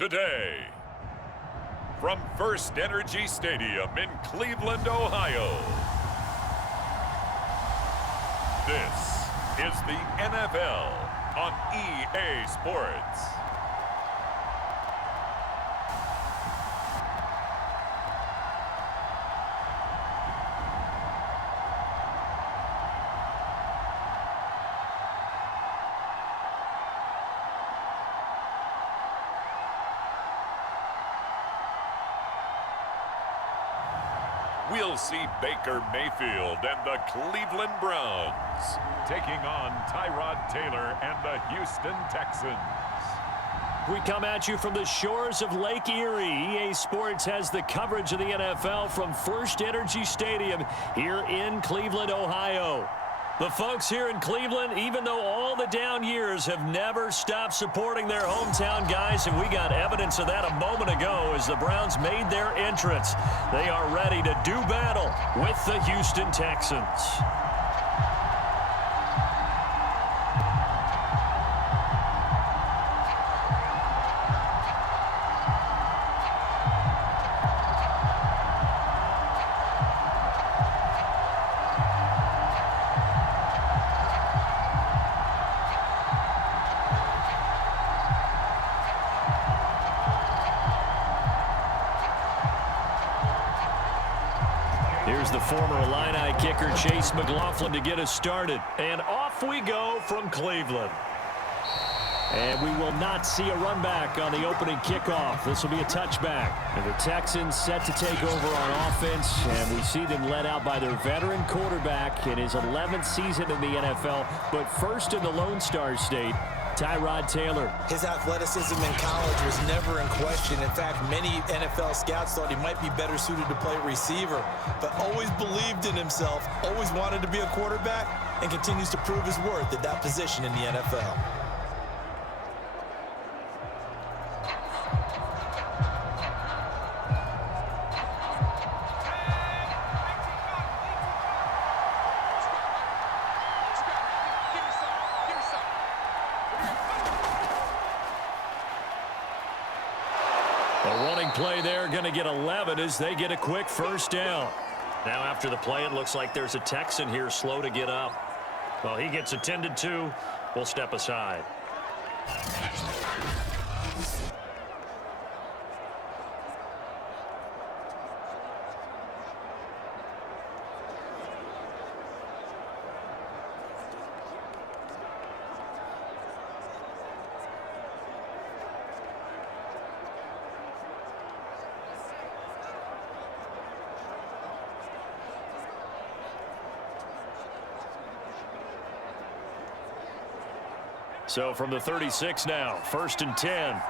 today. From First Energy Stadium in Cleveland, Ohio, this is the NFL on EA Sports. We'll see Baker Mayfield and the Cleveland Browns taking on Tyrod Taylor and the Houston Texans. We come at you from the shores of Lake Erie. EA Sports has the coverage of the NFL from First Energy Stadium here in Cleveland, Ohio. The folks here in Cleveland, even though all the down years, have never stopped supporting their hometown guys, and we got evidence of that a moment ago as the Browns made their entrance. They are ready to do battle with the Houston Texans. Here's the former Illini kicker Chase McLaughlin to get us started. And off we go from Cleveland. And we will not see a run back on the opening kickoff. This will be a touchback. And the Texans set to take over on offense. And we see them led out by their veteran quarterback in his 11th season in the NFL, but first in the Lone Star State, Tyrod Taylor. His athleticism in college was never in question. In fact, many NFL scouts thought he might be better suited to play receiver, but always believed in himself, always wanted to be a quarterback, and continues to prove his worth at that position in the NFL. Play there, going to get 11 as they get a quick first down. Now after the play, it looks like there's a Texan here slow to get up. Well, he gets attended to. We'll step aside. So from the 36 now, 1st and 10.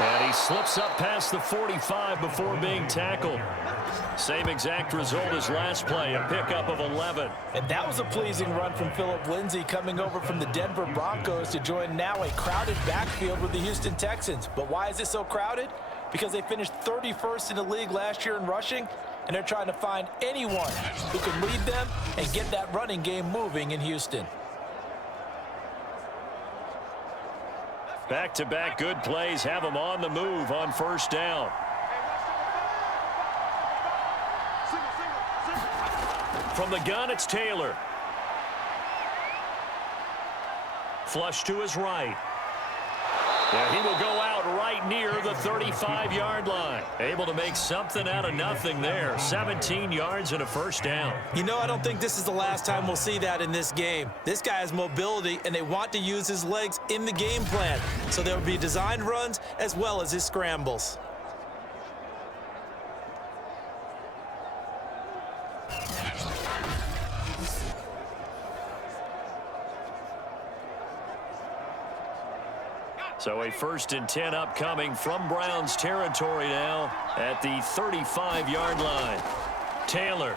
And he slips up past the 45 before being tackled. Same exact result as last play, a pickup of 11. And that was a pleasing run from Phillip Lindsay coming over from the Denver Broncos to join now a crowded backfield with the Houston Texans. But why is it so crowded? Because they finished 31st in the league last year in rushing, and they're trying to find anyone who can lead them and get that running game moving in Houston. Back-to-back good plays have them on the move on first down. From the gun, it's Taylor. Flush to his right. Yeah, he will go out right near the 35-yard line. Able to make something out of nothing there. 17 yards and a first down. You know, I don't think this is the last time we'll see that in this game. This guy has mobility, and they want to use his legs in the game plan. So there will be designed runs as well as his scrambles. So a 1st and 10 upcoming from Browns territory now at the 35-yard line. Taylor.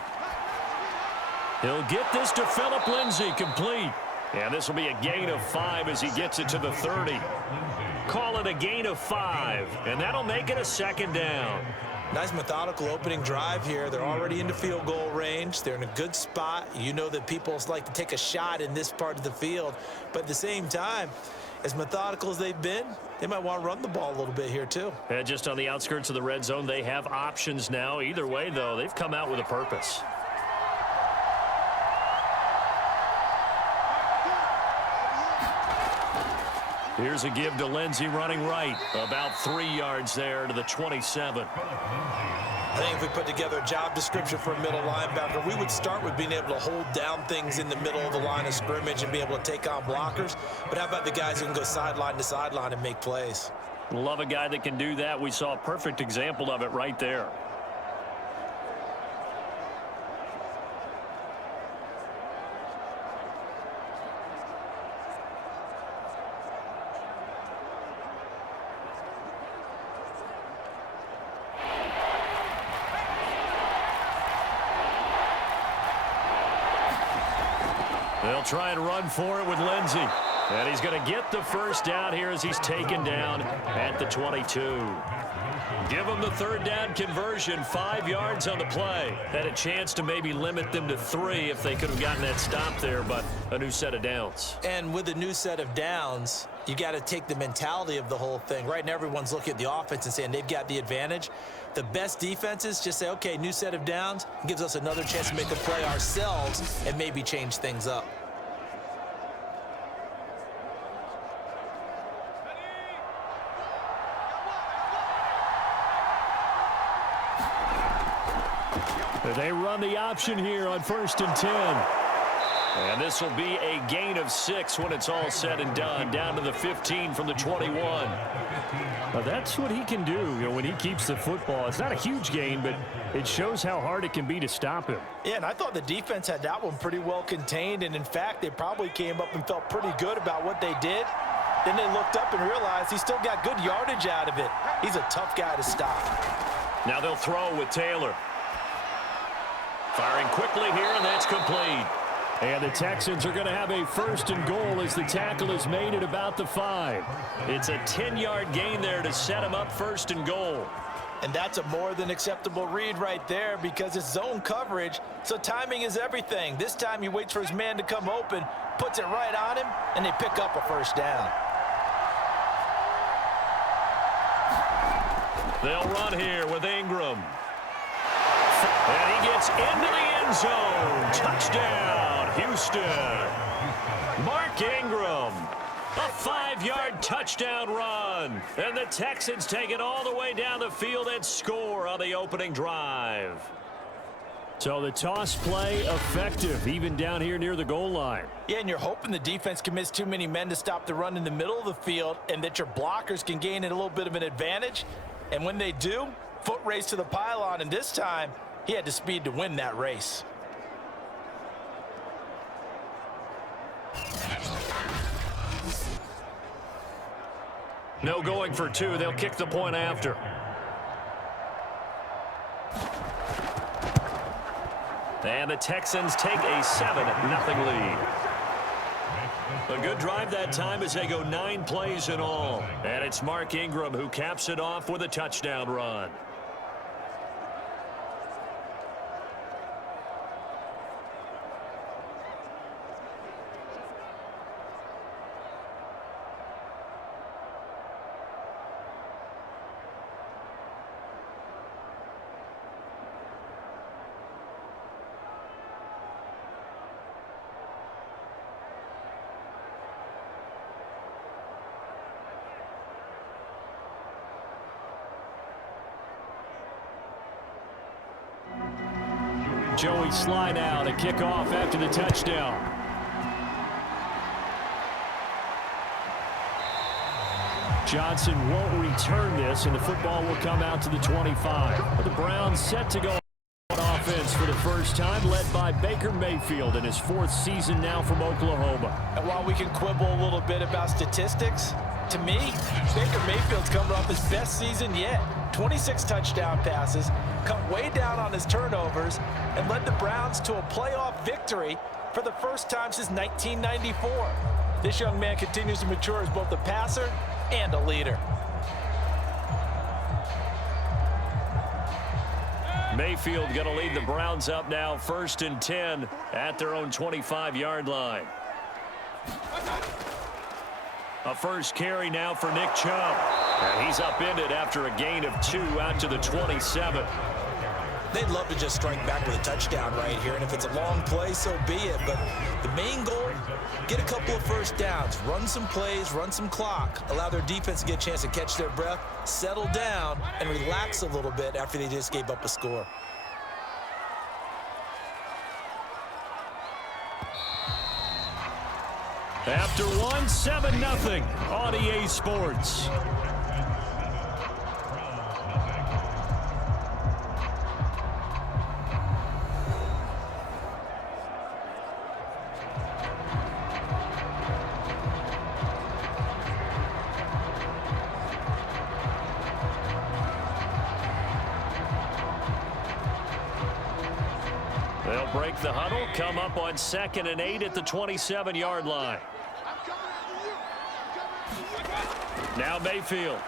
He'll get this to Phillip Lindsay, complete. And this will be a gain of 5 as he gets it to the 30. Call it a gain of 5, and that'll make it a 2nd down. Nice methodical opening drive here. They're already into field goal range. They're in a good spot. You know that people like to take a shot in this part of the field. But at the same time, as methodical as they've been, they might want to run the ball a little bit here too. And just on the outskirts of the red zone, they have options now. Either way, though, they've come out with a purpose. Here's a give to Lindsey running right. About 3 yards there to the 27. I think if we put together a job description for a middle linebacker, we would start with being able to hold down things in the middle of the line of scrimmage and be able to take on blockers. But how about the guys who can go sideline to sideline and make plays? Love a guy that can do that. We saw a perfect example of it right there. They'll try and run for it with Lindsey. And he's going to get the first down here as he's taken down at the 22. Give them the third down conversion, 5 yards on the play. Had a chance to maybe limit them to 3 if they could have gotten that stop there, but a new set of downs. And with a new set of downs, you got to take the mentality of the whole thing. Right now, everyone's looking at the offense and saying they've got the advantage. The best defenses just say, okay, new set of downs. It gives us another chance to make a play ourselves and maybe change things up. They run the option here on 1st and 10. And this will be a gain of 6 when it's all said and done, down to the 15 from the 21. Well, that's what he can do, when he keeps the football. It's not a huge gain, but it shows how hard it can be to stop him. Yeah, and I thought the defense had that one pretty well contained, and in fact, they probably came up and felt pretty good about what they did. Then they looked up and realized he still got good yardage out of it. He's a tough guy to stop. Now they'll throw with Taylor. Firing quickly here, and that's complete. And the Texans are going to have a 1st and goal as the tackle is made at about the 5. It's a 10-yard gain there to set him up 1st and goal. And that's a more than acceptable read right there because it's zone coverage, so timing is everything. This time he waits for his man to come open, puts it right on him, and they pick up a 1st down. They'll run here with Ingram. And he gets into the end zone. Touchdown, Houston. Mark Ingram. A 5-yard touchdown run. And the Texans take it all the way down the field and score on the opening drive. So the toss play effective, even down here near the goal line. Yeah, and you're hoping the defense commits too many men to stop the run in the middle of the field and that your blockers can gain a little bit of an advantage. And when they do, foot race to the pylon, and this time, he had the speed to win that race. No going for 2. They'll kick the point after. And the Texans take a 7-0 lead. A good drive that time as they go 9 plays in all. And it's Mark Ingram who caps it off with a touchdown run. Joey slide out and kick off after the touchdown. Johnson won't return this, and the football will come out to the 25. But the Browns set to go on offense for the first time, led by Baker Mayfield in his 4th season now from Oklahoma. And while we can quibble a little bit about statistics, to me, Baker Mayfield's coming off his best season yet. 26 touchdown passes, cut way down on his turnovers, and led the Browns to a playoff victory for the first time since 1994. This young man continues to mature as both a passer and a leader. Mayfield going to lead the Browns up now, 1st and 10 at their own 25-yard line. A first carry now for Nick Chubb. And he's upended after a gain of 2 out to the 27. They'd love to just strike back with a touchdown right here, and if it's a long play, so be it. But the main goal, get a couple of first downs, run some plays, run some clock, allow their defense to get a chance to catch their breath, settle down, and relax a little bit after they just gave up a score. After one, 7-0 on EA Sports. They'll break the huddle, come up on 2nd and 8 at the 27-yard line. Now Mayfield.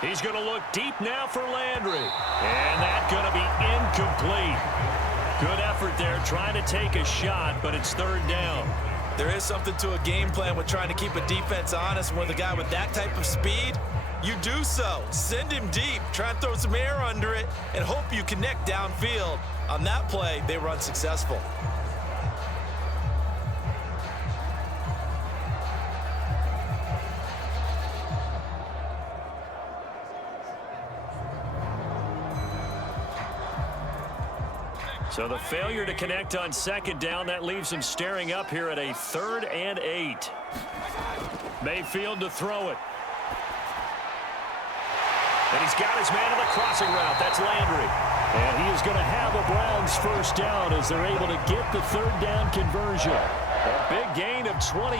He's going to look deep now for Landry. And that's going to be incomplete. Good effort there trying to take a shot, but it's 3rd down. There is something to a game plan with trying to keep a defense honest. When the guy with that type of speed, you do so. Send him deep. Try and throw some air under it and hope you connect downfield. On that play, they run successful. So the failure to connect on 2nd down, that leaves him staring up here at a 3rd and 8. Mayfield to throw it. And he's got his man on the crossing route. That's Landry. And he is going to have a Browns first down as they're able to get the 3rd down conversion. A big gain of 28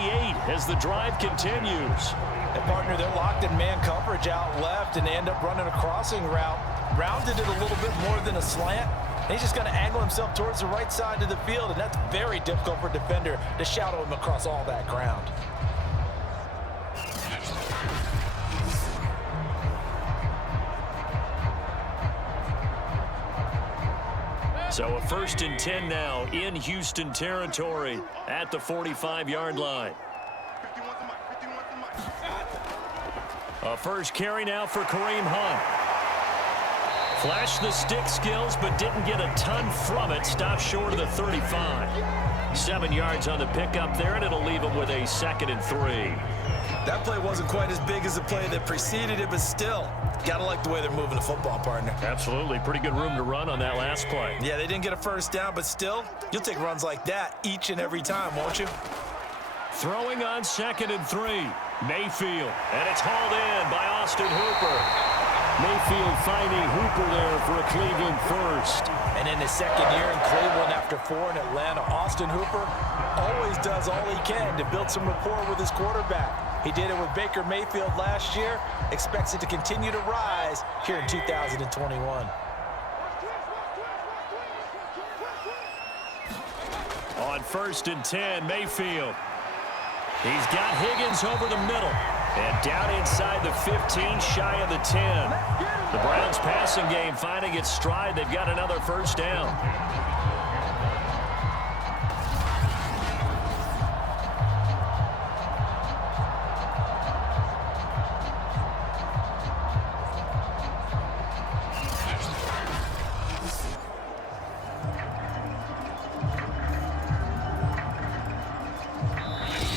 as the drive continues. And partner, they're locked in man coverage out left, and they end up running a crossing route. Rounded it a little bit more than a slant. And he's just going to angle himself towards the right side of the field, and that's very difficult for a defender to shadow him across all that ground. So a 1st and 10 now in Houston territory at the 45-yard line. A first carry now for Kareem Hunt. Flashed the stick skills, but didn't get a ton from it. Stopped short of the 35. 7 yards on the pickup there, and it'll leave him with a 2nd and 3. That play wasn't quite as big as the play that preceded it, but still, gotta like the way they're moving the football, partner. Absolutely. Pretty good room to run on that last play. Yeah, they didn't get a first down, but still, you'll take runs like that each and every time, won't you? Throwing on 2nd and 3. Mayfield, and it's hauled in by Austin Hooper. Mayfield finding Hooper there for a Cleveland first. And in his 2nd year in Cleveland after 4 in Atlanta, Austin Hooper always does all he can to build some rapport with his quarterback. He did it with Baker Mayfield last year, expects it to continue to rise here in 2021. On 1st and 10, Mayfield. He's got Higgins over the middle. And down inside the 15, shy of the 10. The Browns passing game finding its stride. They've got another first down.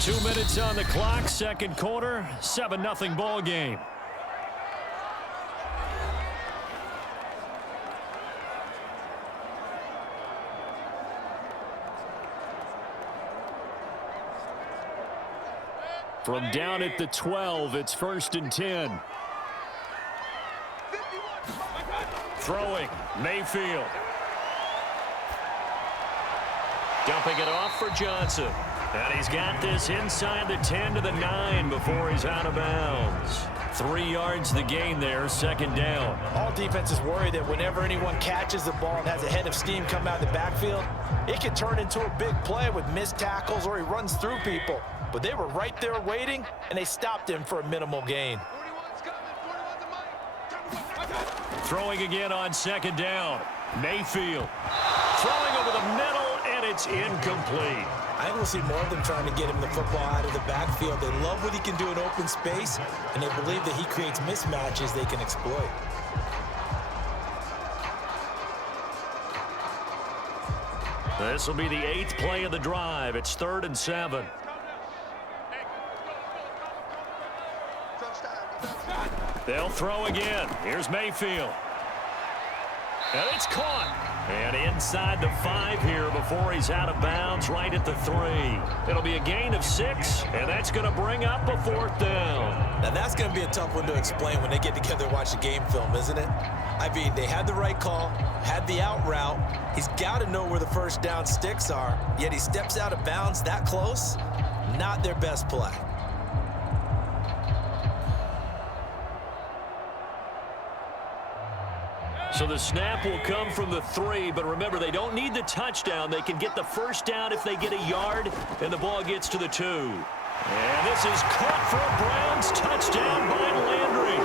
Two minutes on the clock, 2nd quarter, 7-0 ball game. From down at the 12, it's 1st and 10. Throwing, Mayfield. Dumping it off for Johnson. And he's got this inside the 10 to the 9 before he's out of bounds. 3 yards the gain there, 2nd down. All defenses worry that whenever anyone catches the ball and has a head of steam come out of the backfield, it can turn into a big play with missed tackles or he runs through people. But they were right there waiting, and they stopped him for a minimal gain. Throwing again on second down. Mayfield throwing over the middle, and it's incomplete. I think we'll see more of them trying to get him the football out of the backfield. They love what he can do in open space, and they believe that he creates mismatches they can exploit. This will be the 8th play of the drive. It's 3rd and 7. They'll throw again. Here's Mayfield. And it's caught. And inside the 5 here before he's out of bounds right at the 3. It'll be a gain of 6, and that's going to bring up a 4th down. Now that's going to be a tough one to explain when they get together and watch the game film, isn't it? I mean, they had the right call, had the out route. He's got to know where the first down sticks are, yet he steps out of bounds that close. Not their best play. So the snap will come from the 3, but remember, they don't need the touchdown. They can get the first down if they get a yard, and the ball gets to the 2. And this is caught for a Browns touchdown by Landry.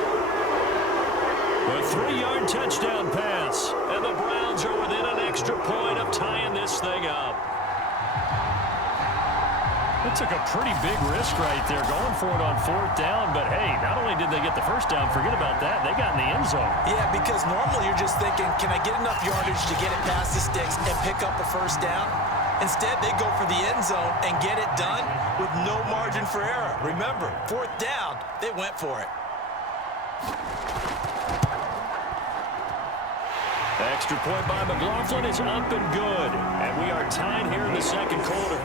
A 3-yard touchdown pass, and the Browns are within an extra point of tying this thing up. That took a pretty big risk right there, going for it on 4th down. But, hey, not only did they get the first down, forget about that, they got in the end zone. Yeah, because normally you're just thinking, can I get enough yardage to get it past the sticks and pick up a first down? Instead, they go for the end zone and get it done with no margin for error. Remember, 4th down, they went for it. Extra point by McLaughlin is up and good. And we are tied here in the second quarter.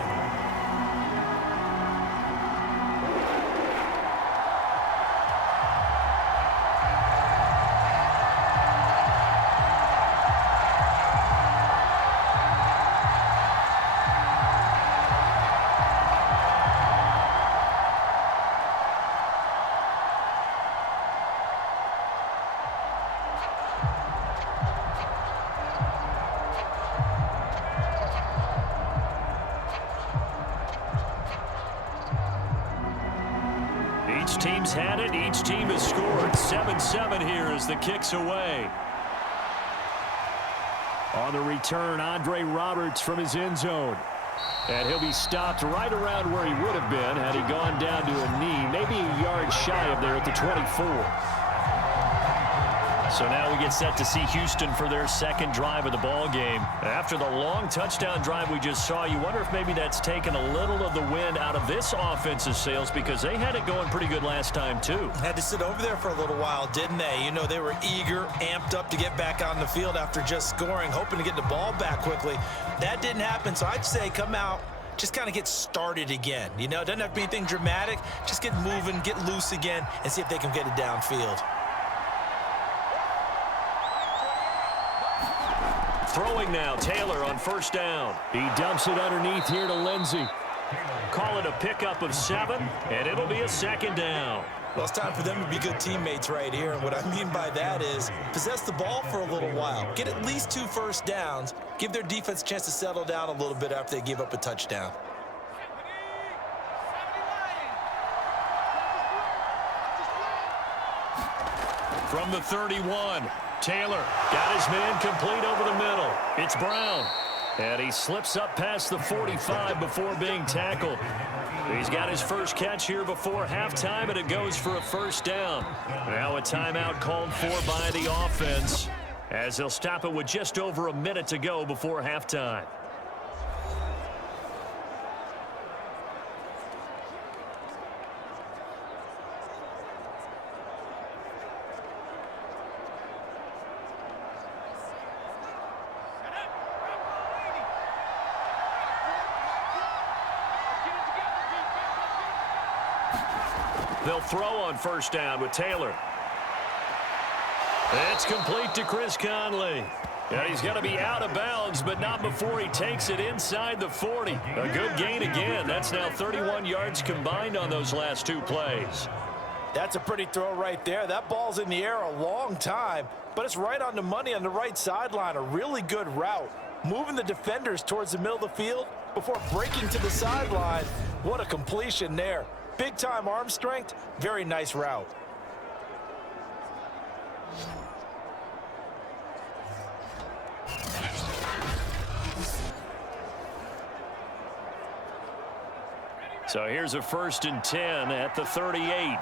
Each team's had it. Each team has scored. 7-7 here as the kick's away. On the return, Andre Roberts from his end zone. And he'll be stopped right around where he would have been had he gone down to a knee, maybe a yard shy of there at the 24. So now we get set to see Houston for their second drive of the ball game. After the long touchdown drive we just saw, you wonder if maybe that's taken a little of the wind out of this offensive sails, because they had it going pretty good last time too. Had to sit over there for a little while, didn't they? You know, they were eager, amped up to get back on the field after just scoring, hoping to get the ball back quickly. That didn't happen, so I'd say come out, just kind of get started again. You know, it doesn't have to be anything dramatic. Just get moving, get loose again, and see if they can get it downfield. Throwing now, Taylor on first down. He dumps it underneath here to Lindsey. Call it a pickup of 7, and it'll be a second down. Well, it's time for them to be good teammates right here, and what I mean by that is possess the ball for a little while. Get at least 2 first downs. Give their defense a chance to settle down a little bit after they give up a touchdown. From the 31, Taylor got his man complete over the middle. It's Brown. And he slips up past the 45 before being tackled. He's got his first catch here before halftime, and it goes for a first down. Now a timeout called for by the offense, as they'll stop it with just over a minute to go before halftime. They'll throw on first down with Taylor. It's complete to Chris Conley. And he's got to be out of bounds, but not before he takes it inside the 40. A good gain again. That's now 31 yards combined on those last 2 plays. That's a pretty throw right there. That ball's in the air a long time, but it's right on the money on the right sideline. A really good route. Moving the defenders towards the middle of the field before breaking to the sideline. What a completion there. Big-time arm strength, very nice route. So here's a 1st and 10 at the 38.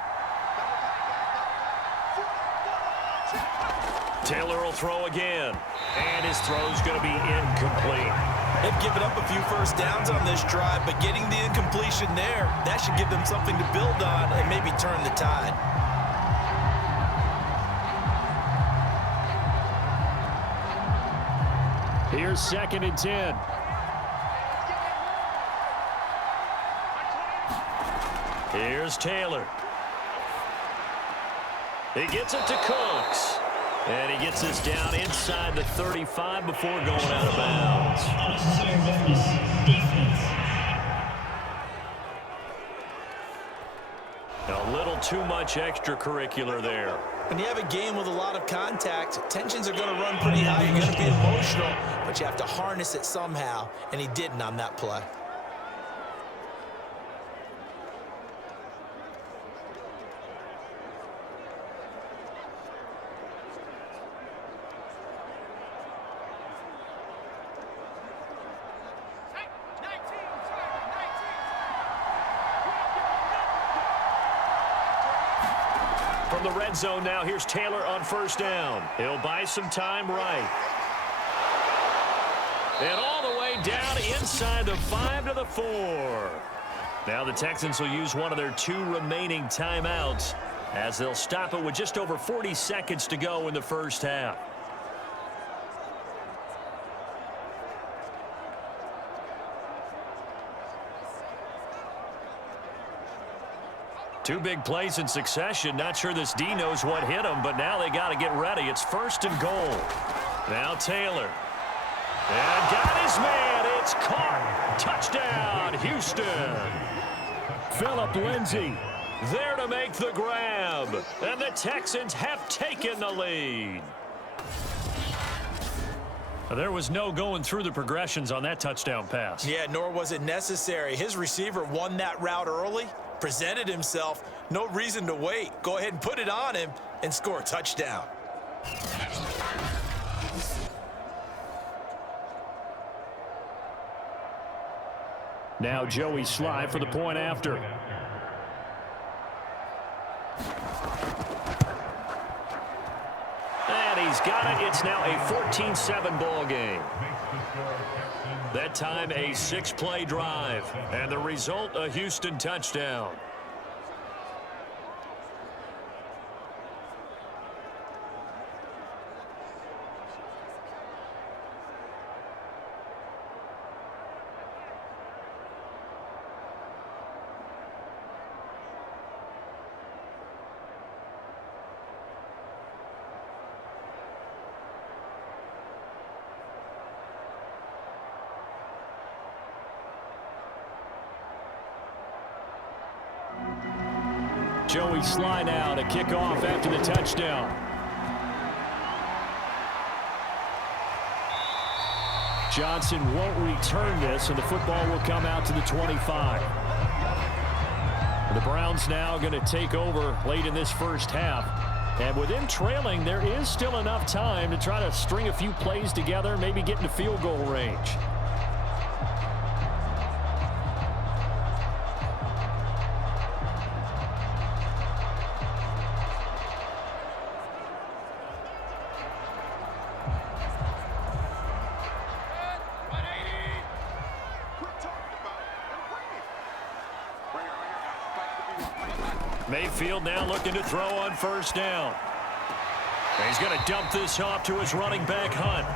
Taylor will throw again, and his throw's going to be incomplete. They've given up a few first downs on this drive, but getting the incompletion there, that should give them something to build on and maybe turn the tide. Here's 2nd and 10. Here's Taylor. He gets it to Cooks. And he gets this down inside the 35 before going out of bounds. A little too much extracurricular there. When you have a game with a lot of contact, tensions are going to run pretty high. You're going to be emotional, but you have to harness it somehow, and he didn't on that play. From the red zone now, here's Taylor on 1st down. He'll buy some time right. And all the way down inside the 5 to the 4. Now the Texans will use one of their 2 remaining timeouts as they'll stop it with just over 40 seconds to go in the first half. Two big plays in succession. Not sure this D knows what hit him, but now they got to get ready. It's 1st and goal. Now Taylor. And got his man. It's caught. Touchdown, Houston. Phillip Lindsay. There to make the grab. And the Texans have taken the lead. There was no going through the progressions on that touchdown pass. Yeah, nor was it necessary. His receiver won that route early, presented himself. No reason to wait. Go ahead and put it on him and score a touchdown. Now Joey Sly for the point after. And he's got it. It's now a 14-7 ball game. That time a 6-play drive. And the result, a Houston touchdown. Joey Sly now to kick off after the touchdown. Johnson won't return this, and the football will come out to the 25. The Browns now going to take over late in this first half. And with them trailing, there is still enough time to try to string a few plays together, maybe get into field goal range. Mayfield now looking to throw on 1st down. And he's going to dump this off to his running back, Hunt.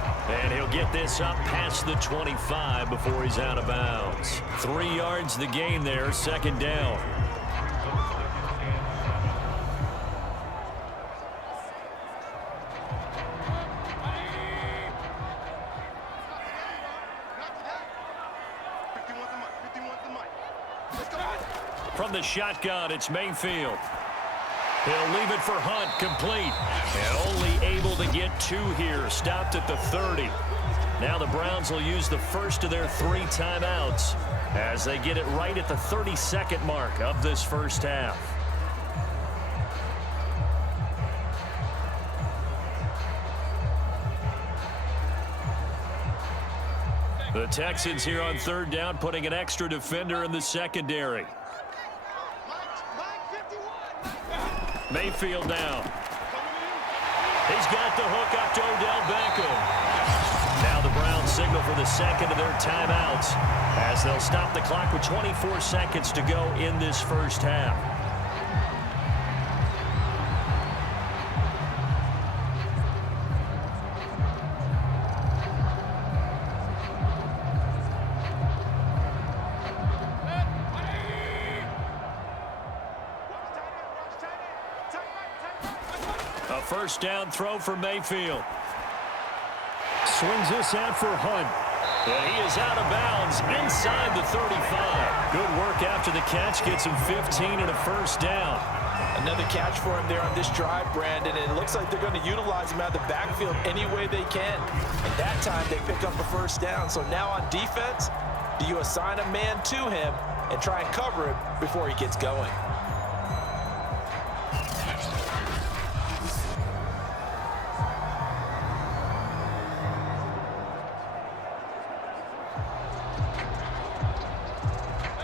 And he'll get this up past the 25 before he's out of bounds. 3 yards the gain there, 2nd down. From the shotgun, it's Mayfield. He'll leave it for Hunt, complete. And only able to get 2 here, stopped at the 30. Now the Browns will use the first of their 3 timeouts as they get it right at the 32nd mark of this first half. The Texans here on third down, putting an extra defender in the secondary. Mayfield down. He's got the hook up to Odell Beckham. Now the Browns signal for the second of their timeouts as they'll stop the clock with 24 seconds to go in this first half. A first down throw for Mayfield. Swings this out for Hunt. And he is out of bounds inside the 35. Good work after the catch. Gets him 15 and a first down. Another catch for him there on this drive, Brandon. And it looks like they're going to utilize him out of the backfield any way they can. And that time they pick up a first down. So now on defense, do you assign a man to him and try and cover him before he gets going?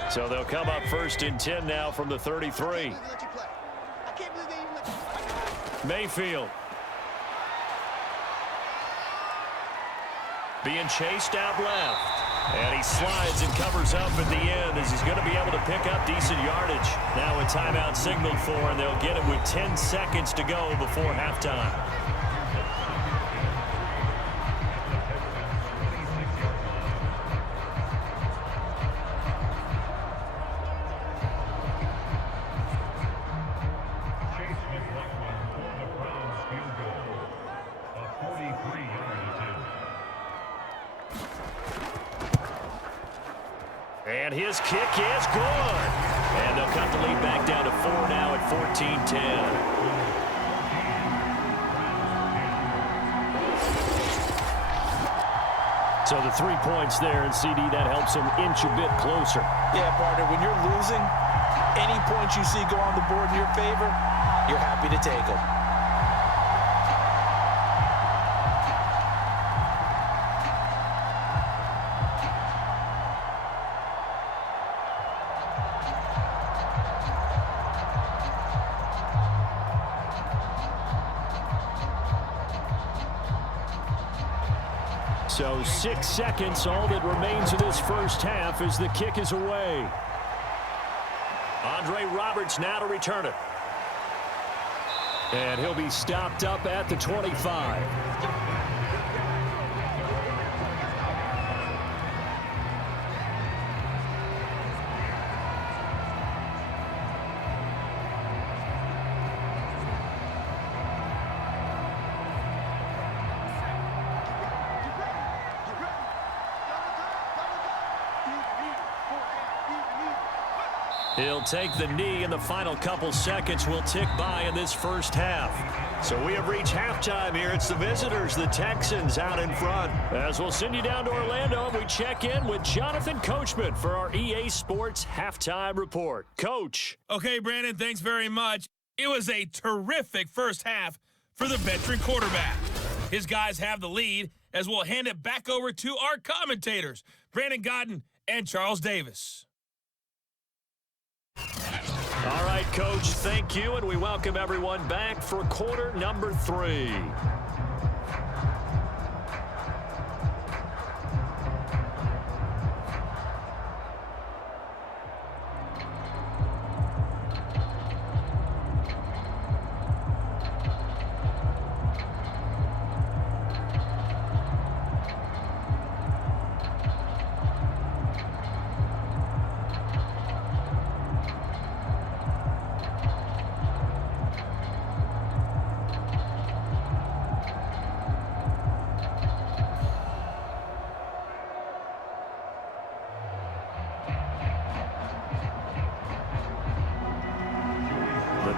So they'll come up first and 10 now from the 33. Mayfield. Being chased out left. And he slides and covers up at the end as he's going to be able to pick up decent yardage. Now a timeout signaled for, and they'll get him with 10 seconds to go before halftime. And his kick is good. And they'll cut the lead back down to 4 now at 14-10. So the 3 points there, and CD, that helps him inch a bit closer. Yeah, partner, when you're losing, any points you see go on the board in your favor, you're happy to take them. So 6 seconds, all that remains of this first half as the kick is away. Andre Roberts now to return it. And he'll be stopped up at the 25. He'll take the knee, and the final couple seconds will tick by in this first half. So we have reached halftime here. It's the visitors, the Texans, out in front. As we'll send you down to Orlando, and we check in with Jonathan Coachman for our EA Sports Halftime Report. Coach. Okay, Brandon, thanks very much. It was a terrific first half for the veteran quarterback. His guys have the lead, as we'll hand it back over to our commentators, Brandon Godden and Charles Davis. All right, Coach, thank you, and we welcome everyone back for quarter number 3.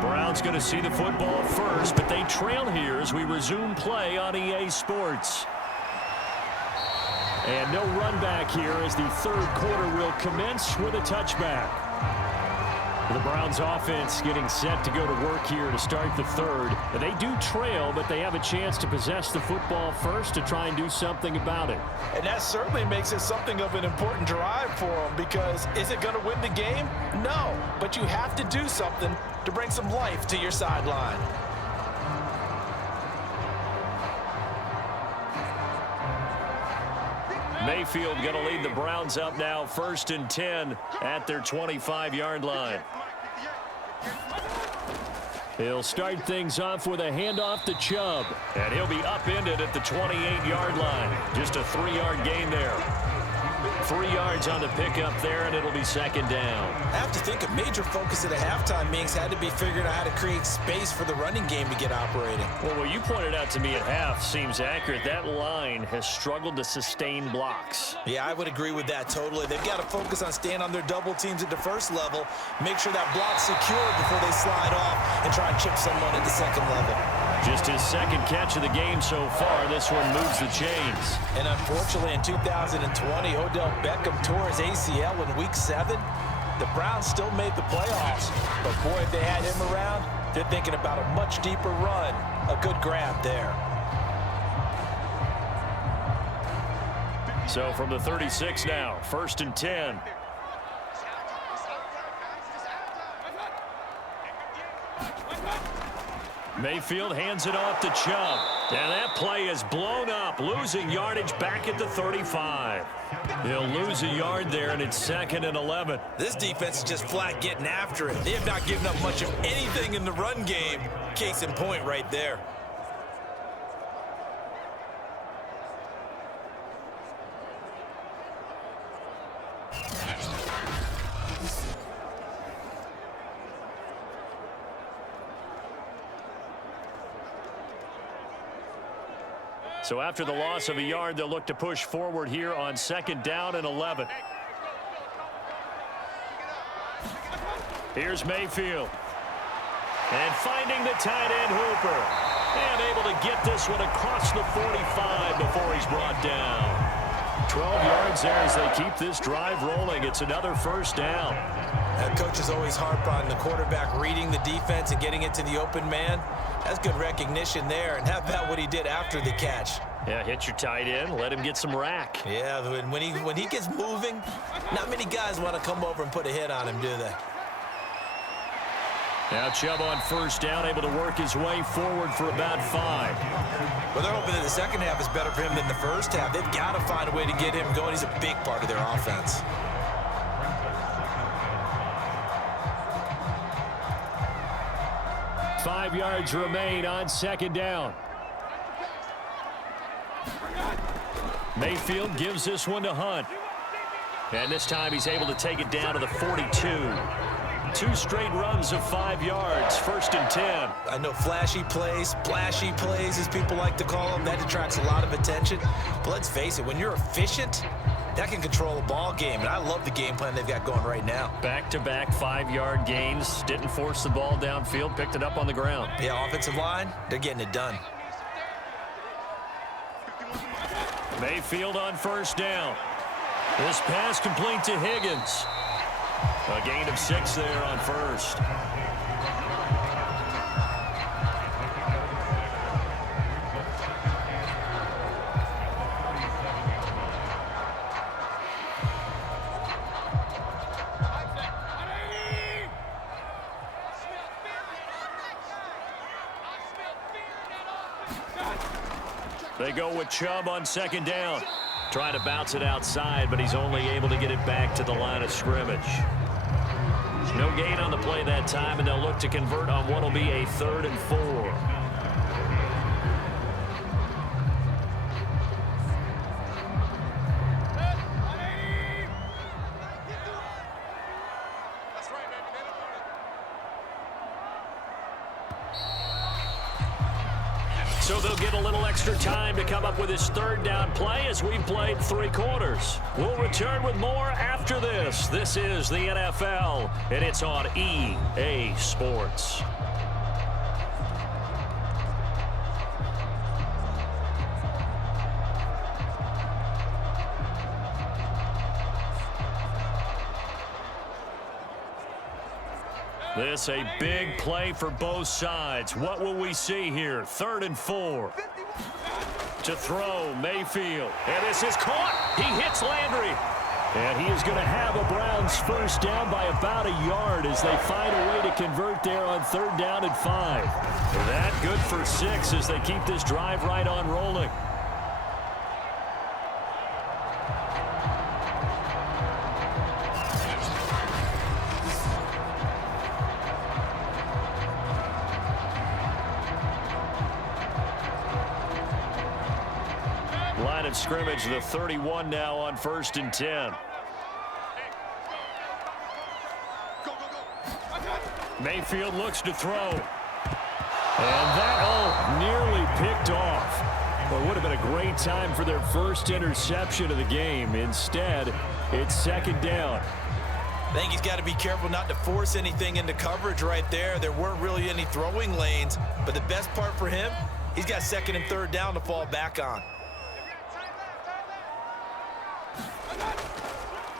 Browns going to see the football first, but they trail here as we resume play on EA Sports. And no run back here as the third quarter will commence with a touchback. The Browns offense getting set to go to work here to start the third. They do trail, but they have a chance to possess the football first to try and do something about it. And that certainly makes it something of an important drive for them, because is it going to win the game? No, but you have to do something to bring some life to your sideline. Mayfield going to lead the Browns up now, 1st and 10 at their 25-yard line. He'll start things off with a handoff to Chubb. And he'll be upended at the 28-yard line. Just a 3-yard gain there. 3 yards on the pickup there, and it'll be 2nd down. I have to think a major focus at a halftime meetings had to be figuring out how to create space for the running game to get operating. Well, what you pointed out to me at half seems accurate. That line has struggled to sustain blocks. Yeah, I would agree with that totally. They've got to focus on staying on their double teams at the first level, make sure that block's secured before they slide off and try and chip someone at the second level. Just his 2nd catch of the game so far. This one moves the chains. And unfortunately, in 2020, Odell Beckham tore his ACL in Week 7. The Browns still made the playoffs. But, boy, if they had him around, they're thinking about a much deeper run. A good grab there. So from the 36 now, 1st and 10. Mayfield hands it off to Chubb. And that play is blown up, losing yardage back at the 35. He'll lose a yard there, and it's 2nd and 11. This defense is just flat getting after it. They have not given up much of anything in the run game. Case in point right there. So after the loss of a yard, they'll look to push forward here on 2nd down and 11. Here's Mayfield. And finding the tight end Hooper. And able to get this one across the 45 before he's brought down. 12 yards there as they keep this drive rolling. It's another 1st down. Coaches always harp on the quarterback reading the defense and getting it to the open man. That's good recognition there. And how about what he did after the catch? Yeah, hit your tight end, let him get some rack. Yeah, when he gets moving, not many guys want to come over and put a hit on him, do they? Now Chubb on 1st down, able to work his way forward for about 5. Well, they're hoping that the second half is better for him than the first half. They've got to find a way to get him going. He's a big part of their offense. Five yards remain on 2nd down. Mayfield gives this one to Hunt. And this time he's able to take it down to the 42. 2 straight runs of 5 yards, 1st and 10. I know flashy plays, splashy plays, as people like to call them, that attracts a lot of attention. But let's face it, when you're efficient, that can control a ball game. And I love the game plan they've got going right now. Back-to-back 5-yard gains. Didn't force the ball downfield. Picked it up on the ground. Yeah, offensive line, they're getting it done. Mayfield on 1st down. This pass complete to Higgins. A gain of 6 there on 1st. They go with Chubb on 2nd down. Trying to bounce it outside, but he's only able to get it back to the line of scrimmage. No gain on the play that time, and they'll look to convert on what will be a 3rd and 4. So they'll get a little extra time to come up with his 3rd down play as we've played 3 quarters. We'll return with more after this. This is the NFL, and it's on EA Sports. This a big play for both sides. What will we see here? 3rd and 4. To throw, Mayfield. And this is caught. He hits Landry. And he is going to have a Browns first down by about a yard as they find a way to convert there on 3rd down and 5. That good for 6 as they keep this drive right on rolling. Line of scrimmage, the 31 now on 1st and 10. Mayfield looks to throw. And that, nearly picked off. Well, it would have been a great time for their first interception of the game. Instead, it's 2nd down. I think he's got to be careful not to force anything into coverage right there. There weren't really any throwing lanes, but the best part for him, he's got 2nd and 3rd down to fall back on.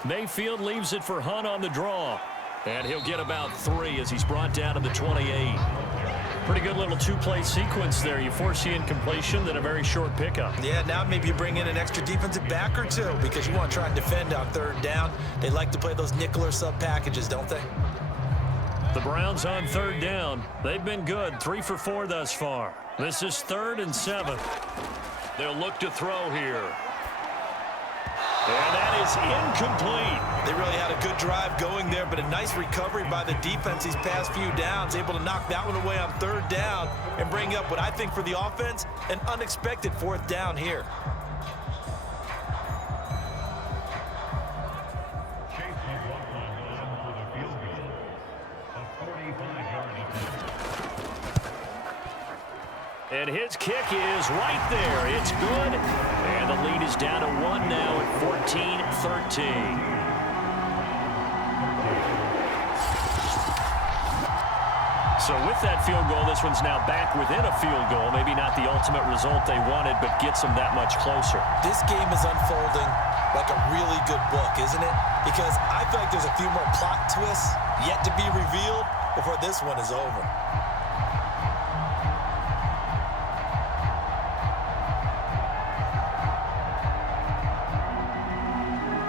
Mayfield leaves it for Hunt on the draw. And he'll get about 3 as he's brought down to the 28. Pretty good little 2-play sequence there. You force the incompletion, then a very short pickup. Yeah, now maybe you bring in an extra defensive back or 2 because you want to try and defend on 3rd down. They like to play those nickel or sub packages, don't they? The Browns on 3rd down. They've been good, 3 for 4 thus far. This is 3rd and 7. They'll look to throw here. And that is incomplete. They really had a good drive going there, but a nice recovery by the defense these past few downs, able to knock that one away on 3rd down and bring up what I think for the offense, an unexpected 4th down here. And his kick is right there. It's good. And the lead is down to 1 now at 14-13. So with that field goal, this one's now back within a field goal. Maybe not the ultimate result they wanted, but gets them that much closer. This game is unfolding like a really good book, isn't it? Because I feel like there's a few more plot twists yet to be revealed before this one is over.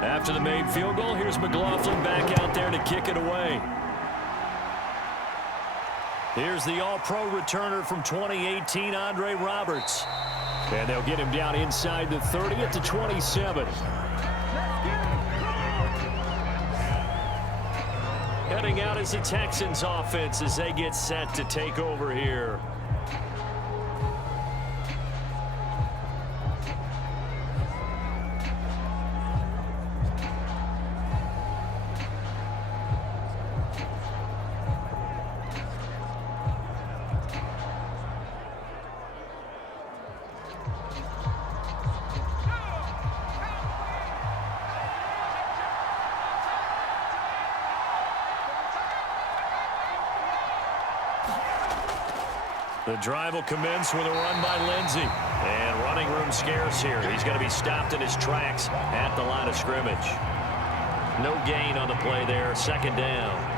After the made field goal, here's McLaughlin back out there to kick it away. Here's the all-pro returner from 2018, Andre Roberts. And they'll get him down inside the 30 at the 27. Heading out is the Texans offense as they get set to take over here. The drive will commence with a run by Lindsey. And running room scarce here. He's going to be stopped in his tracks at the line of scrimmage. No gain on the play there. 2nd down.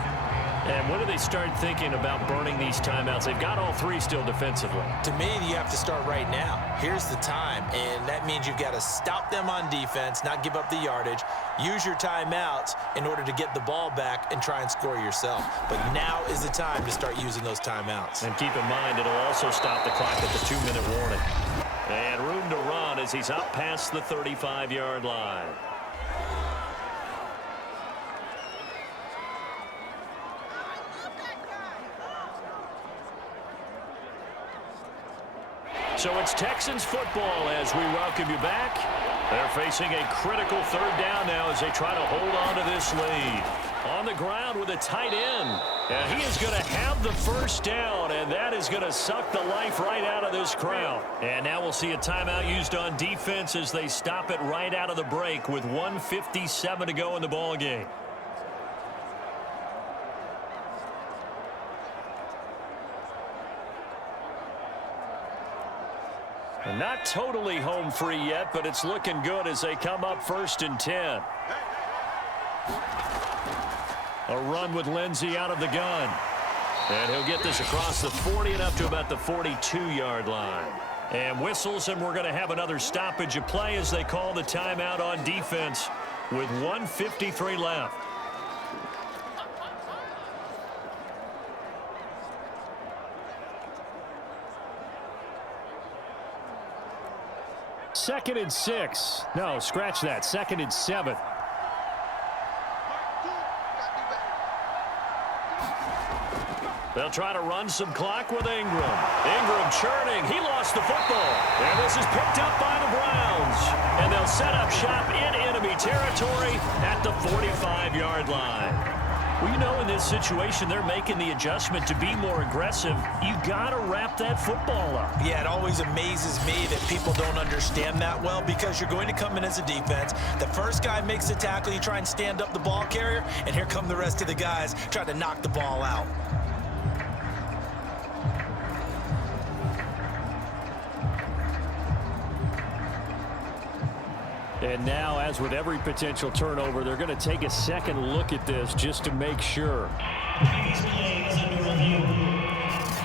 And when do they start thinking about burning these timeouts? They've got all 3 still defensively. To me, you have to start right now. Here's the time, and that means you've got to stop them on defense, not give up the yardage, use your timeouts in order to get the ball back and try and score yourself. But now is the time to start using those timeouts. And keep in mind, it'll also stop the clock at the 2-minute warning. And room to run as he's up past the 35-yard line. So it's Texans football as we welcome you back. They're facing a critical 3rd down now as they try to hold on to this lead. On the ground with a tight end. And he is going to have the first down, and that is going to suck the life right out of this crowd. And now we'll see a timeout used on defense as they stop it right out of the break with 1:57 to go in the ballgame. Not totally home free yet, but it's looking good as they come up 1st and 10. A run with Lindsey out of the gun. And he'll get this across the 40 and up to about the 42-yard line. And whistles, and we're going to have another stoppage of play as they call the timeout on defense with 1:53 left. Second and 6. No, scratch that. Second and 7. They'll try to run some clock with Ingram. Ingram churning. He lost the football. And this is picked up by the Browns. And they'll set up shop in enemy territory at the 45-yard line. Well, you know, in this situation, they're making the adjustment to be more aggressive. You got to wrap that football up. Yeah, it always amazes me that people don't understand that well, because you're going to come in as a defense. The first guy makes a tackle, you try and stand up the ball carrier, and here come the rest of the guys trying to knock the ball out. And now, as with every potential turnover, they're going to take a second look at this just to make sure.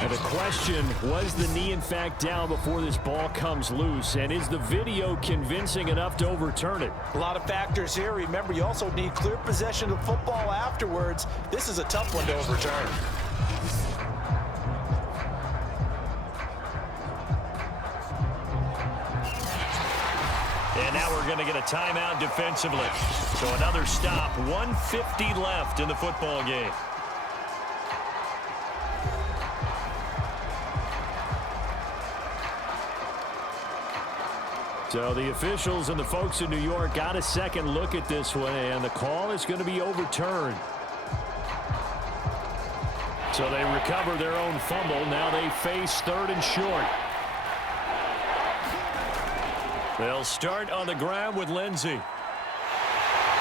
And the question, was the knee in fact down before this ball comes loose? And is the video convincing enough to overturn it? A lot of factors here. Remember, you also need clear possession of football afterwards. This is a tough one to overturn. And now we're going to get a timeout defensively. So another stop, 1:50 left in the football game. So the officials and the folks in New York got a second look at this one, and the call is going to be overturned. So they recover their own fumble. Now they face third and short. They'll start on the ground with Lindsey.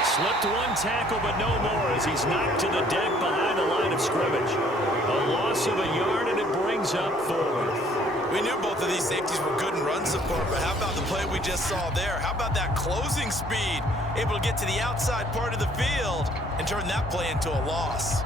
Slipped one tackle, but no more as he's knocked to the deck behind the line of scrimmage. A loss of a yard, and it brings up forward. We knew both of these safeties were good in run support, but how about the play we just saw there? How about that closing speed? Able to get to the outside part of the field and turn that play into a loss.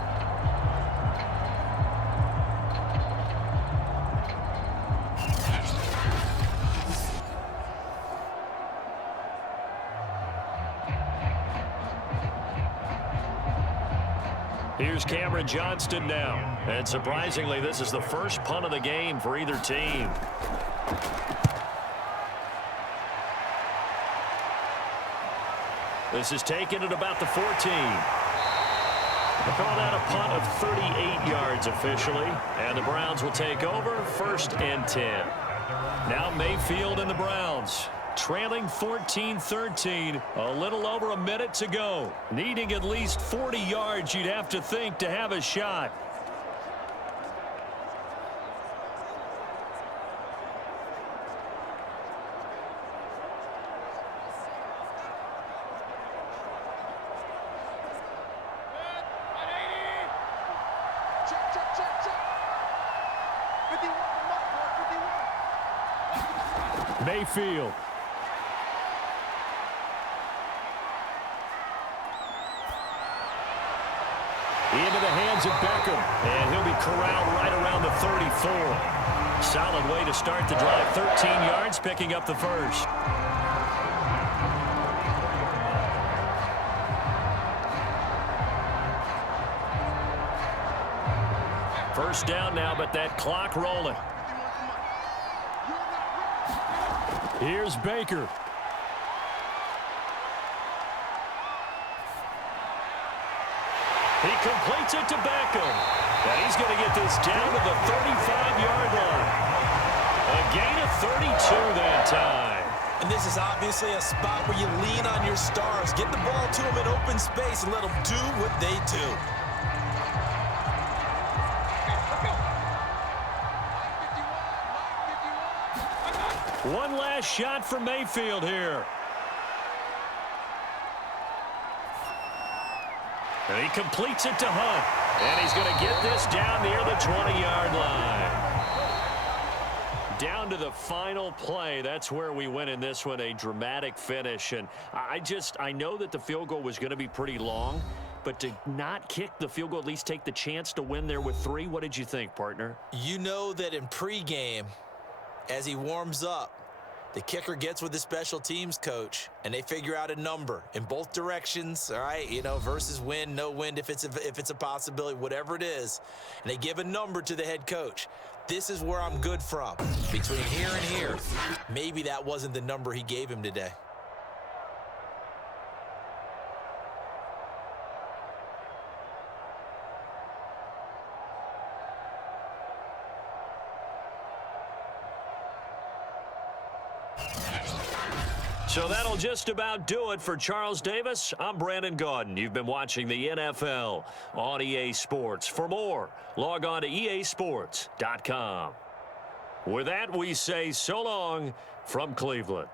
Here's Cameron Johnston now. And surprisingly, this is the first punt of the game for either team. This is taken at about the 14. They call that a punt of 38 yards officially. And the Browns will take over, 1st and 10. Now Mayfield and the Browns, trailing 14-13, a little over a minute to go. Needing at least 40 yards, you'd have to think, to have a shot. Mayfield. Into the hands of Beckham. And he'll be corralled right around the 34. Solid way to start the drive. 13 yards, picking up the first. First down now, but that clock rolling. Here's Baker. He completes it to Beckham. And he's going to get this down to the 35-yard line. A gain of 32 that time. And this is obviously a spot where you lean on your stars. Get the ball to them in open space and let them do what they do. One last shot for Mayfield here. And he completes it to Hunt. And he's going to get this down near the 20-yard line. Down to the final play. That's where we win in this one, a dramatic finish. And I know that the field goal was going to be pretty long, but to not kick the field goal, at least take the chance to win there with 3. What did you think, partner? You know that in pregame, as he warms up, the kicker gets with the special teams coach, and they figure out a number in both directions, all right, versus wind, no wind, if it's a possibility, whatever it is, and they give a number to the head coach. This is where I'm good from. Between here and here, maybe that wasn't the number he gave him today. So that'll just about do it for Charles Davis. I'm Brandon Gaudin. You've been watching the NFL on EA Sports. For more, log on to easports.com. With that, we say so long from Cleveland.